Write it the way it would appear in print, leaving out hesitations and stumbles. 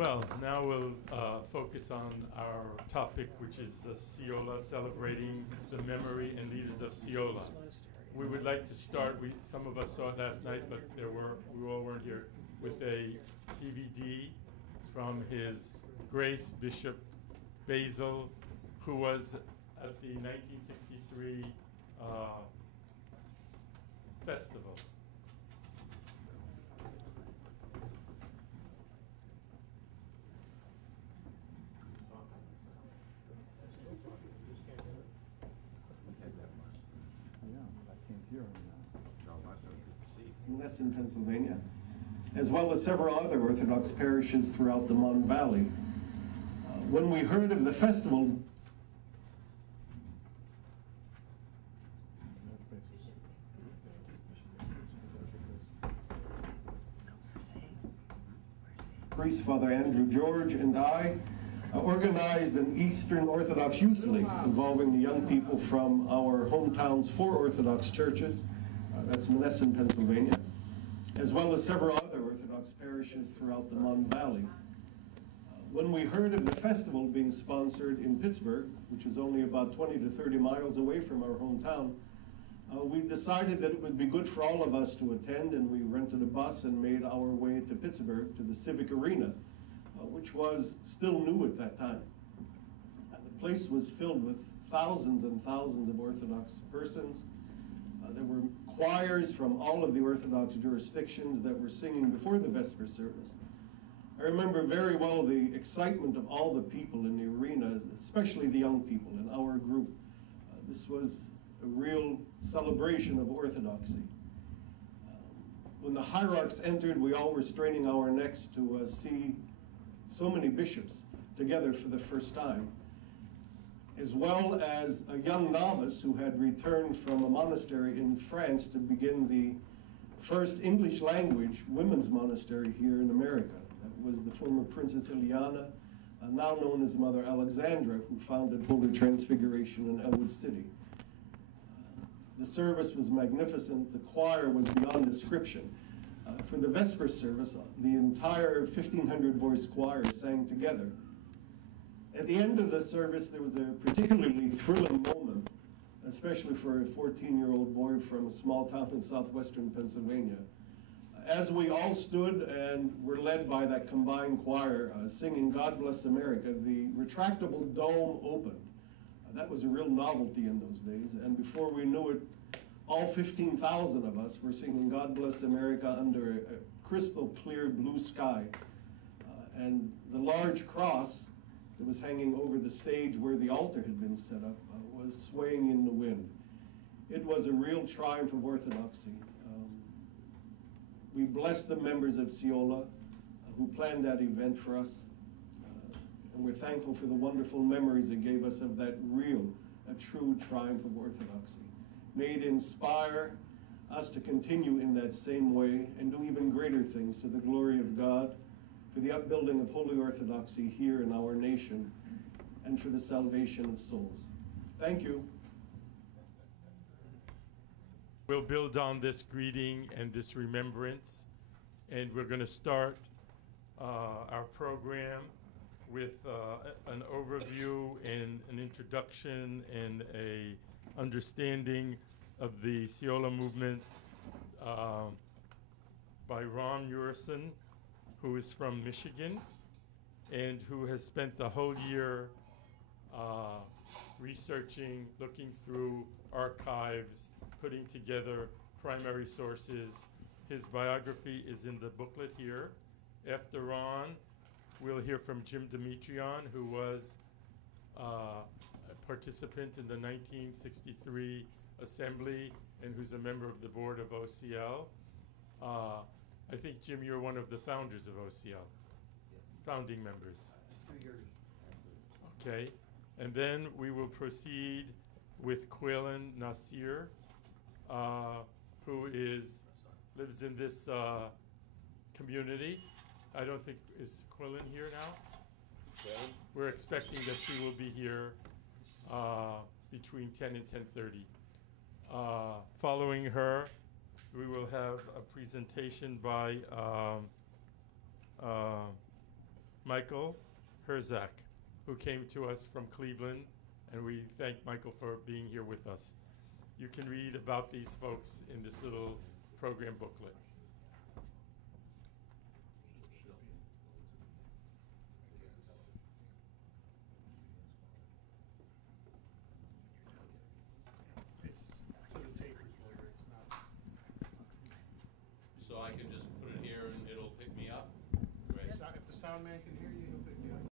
Well, now we'll focus on our topic, which is CEOYLA, celebrating the memory and leaders of CEOYLA. We would like to start, some of us saw it last night, but we all weren't here, with a DVD from His Grace Bishop Basil, who was at the 1963 festival. It's Muresan, Pennsylvania, as well as several other Orthodox parishes throughout the Mon Valley. When we heard of the festival, priest Father Andrew George and I organized an Eastern Orthodox Youth League involving the young people from our hometown's 4 Orthodox churches, that's Muresan, Pennsylvania, as well as several other Orthodox parishes throughout the Mon Valley. When we heard of the festival being sponsored in Pittsburgh, which is only about 20 to 30 miles away from our hometown, we decided that it would be good for all of us to attend, and we rented a bus and made our way to Pittsburgh, to the Civic Arena, which was still new at that time. The place was filled with thousands and thousands of Orthodox persons. There were choirs from all of the Orthodox jurisdictions that were singing before the Vesper service. I remember very well the excitement of all the people in the arena, especially the young people in our group. This was a real celebration of Orthodoxy. When the hierarchs entered, we all were straining our necks to see so many bishops together for the first time, as well as a young novice who had returned from a monastery in France to begin the first English language women's monastery here in America. That was the former Princess Ileana, now known as Mother Alexandra, who founded Holy Transfiguration in Elwood City. The service was magnificent. The choir was beyond description. For the Vesper service, the entire 1,500 voice choir sang together. At the end of the service, there was a particularly thrilling moment, especially for a 14-year-old boy from a small town in southwestern Pennsylvania. As we all stood and were led by that combined choir singing God Bless America, the retractable dome opened. That was a real novelty in those days, and before we knew it, all 15,000 of us were singing God Bless America under a crystal clear blue sky. And the large cross that was hanging over the stage where the altar had been set up was swaying in the wind. It was a real triumph of Orthodoxy. We bless the members of CEOYLA who planned that event for us. And we're thankful for the wonderful memories it gave us of that a true triumph of Orthodoxy. May it inspire us to continue in that same way and do even greater things to the glory of God, for the upbuilding of Holy Orthodoxy here in our nation, and for the salvation of souls. Thank you. We'll build on this greeting and this remembrance, and we're going to start our program with an overview and an introduction and a understanding of the CEOYLA movement by Ron Muresan, who is from Michigan and who has spent the whole year researching, looking through archives, putting together primary sources. His biography is in the booklet here. After Ron, we'll hear from Jim Demetrion, who was a participant in the 1963 assembly and who's a member of the board of OCL. I think, Jim, you're one of the founders of OCL, founding members. 2 years. Okay, and then we will proceed with Quillen Nasir, who lives in this community. I don't think, is Quillen here now? We're expecting that she will be here between 10 and 10:30. Following her, we will have a presentation by Michael Herzak, who came to us from Cleveland, and we thank Michael for being here with us. You can read about these folks in this little program booklet. So I can just put it here and it'll pick me up? Great. If the sound man can